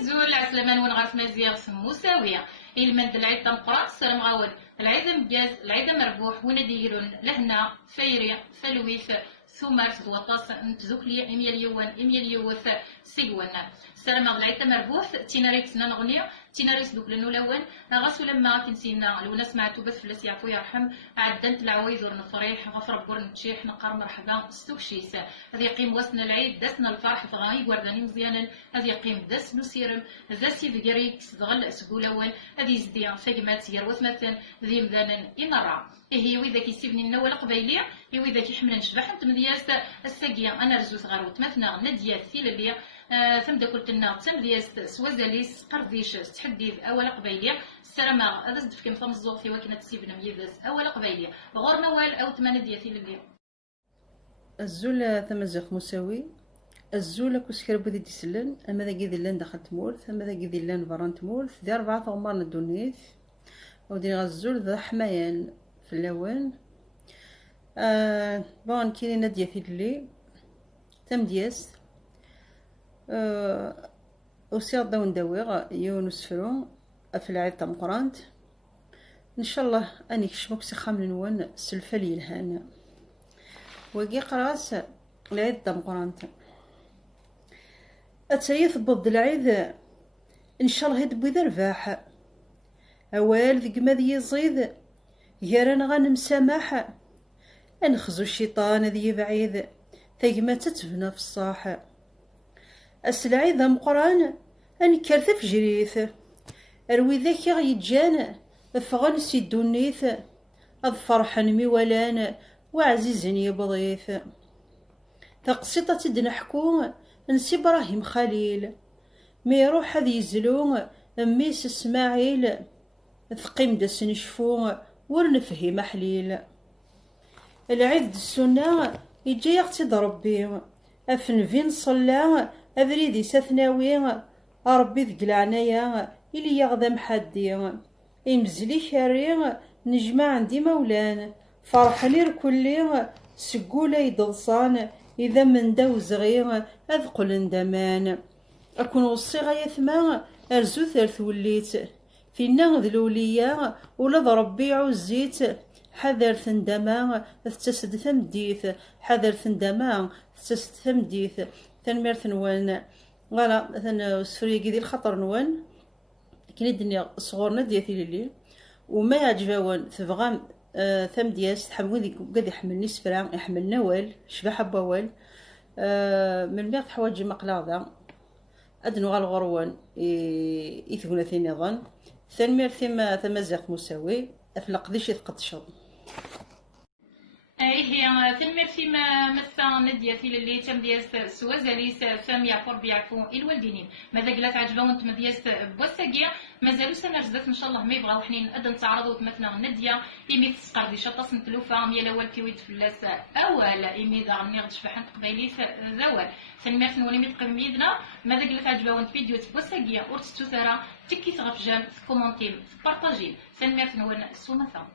زول عسلامة نون غاس مزيغ مساوية المند العيد تمقرا سلام غاود العيد مجاز العيد مربوح وين ديرون لهنا فيري فلويث ثمارت دوطاس نتزوكلي إميال يوان إميال يوث سيغوان السلام العيد مربوح تيناريت نغنية تيناريت دوك لنولوان غاسو لما كنسينا لو ناس معتو بث فلاس يعفو يرحم عدنت العوايد ورنفريح غفر بور نتشيح نقار مرحبا ستوكشيس هذا يقيم وسنا العيد داسنا الفرح فغاي ورداني مزيانا هذا يقيم داس نسيرم ذا سيد قريك تغل سقولوان هذه يزديا فاقمات يروث مثلا ذي مذانا إنرا هي وإذا كيسيبني النوال قبيلية هي وإذا كيحمل نشبح انت مدياس الساقية أنا رزوت غاروت مثلا نديات ثيلالية ثم قلت لنا تم دياس سوازاليس قرديش تحديث أول قبيلية السلام هذا صدف كيما فم الزوق في وكنا تسيبنا ميداس أول قبيلية غور نوال أو ثمانية ديال ثيلالية الزول تمزق مساوي الزول كوسكر بودي ديسلن اما ذا كيدي لان دخل تمورث اما ذا كيدي لان بران تمورث دي 4 غمار الدونيث ودي غزول ذا حمايان في اللوان بون كاينين نادية في اللي تم دياس وسير داون داويغ يونس فرون في العيد تم قرانت ان شاء الله اني كشمك سخام لنوان سلفالي الهانا وكي قراس العيد تم قرانت أتسيث بض العيد إن شاء الله هيد بوذا رباح أوال ذي ماذي يزيد يرانا غنمسامح أنخزو الشيطان ذي بعيد ثيما تتبنى في الصاح السلعيد مقران أنكرث في جريث أروي ذاك غيتجان فغن سيدو النيث أظفرحا ميولان وعزيزني يبضيث تقسيطة تدنحكو نسي إبراهيم خليل مي يروح هذا يزلون ميس إسماعيل ثقيم داس نشفو ورنفهم حليل العيد السنة يجي يقتد ربي أفن فين صلى أبريدي سثناوي ربي ذق العنايا إلي يغذى حدي إمزلي شاري نجمع عندي مولان فرح لي ركولي سقولة يدلصان إذا من داو زغير أذقل اندمان أكون وصيغة يثما أرزو ثالث وليت فينا ذلولية ولا ضربي عزيت حذر ثندما تسد ثمديث حذر ثندما تسد ثمديث تنمير ثنوان ولا ثن سفرية ذي الخطر نوان كني الدنيا صغورنا ديالي للي وما يعجبون تبغى ثم دياس تحبون ذي قد يحملني سفران يحمل نوال شبح بوال من بعد حوايج مقلاضة أدنو غالغروان يثقون ثاني ظن ثانمير ثم زاق مساوي أفلق ذيش يتقطشض هي تنمر فيما مثلا نديا في اللي تم دياس سوازاليس فم يعفر بيعفو الوالدين ماذا قلت عجبون تم دياس بوساقيا مازالو سنة جزات ان شاء الله ما يبغاو حنين ادن تعرضوا مثلا نديا ايمي تسقر دي شطاس نتلوفا ميا الاول كيويد فلاس اول ايمي ذا غني غدش بحال قبيليس ذوال تنمر نولي متقم يدنا ماذا قلت عجبون فيديو بوساقيا ورتستو ثرا تكي تغفجان كومونتيم بارطاجين تنمر نول سومثا